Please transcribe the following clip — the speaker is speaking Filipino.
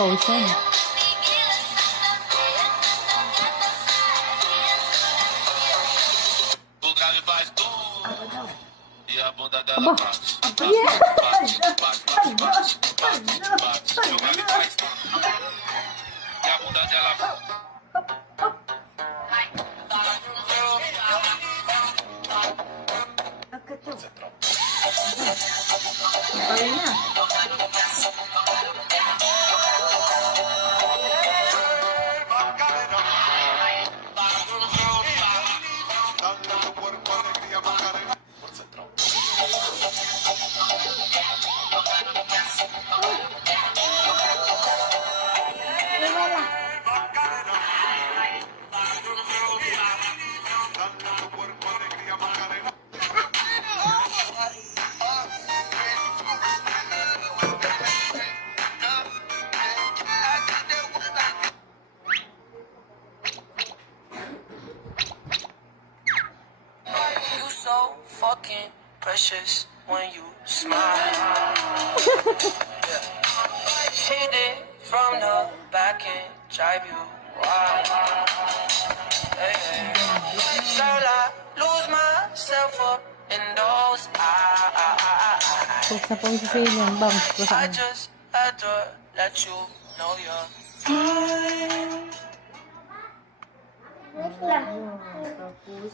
Frozen. O grave faz e a bunda dela Aba. bate. Yeah! O grave faz e a bunda dela bate. Ayun na. You so fucking precious when you smile. Yeah. Hit it from the back and drive you wild. Hey, hey. Girl, I lose myself up in those eyes. Pag sa pong sisili yung bangs ko I saan. just had to let you know you're Tapos,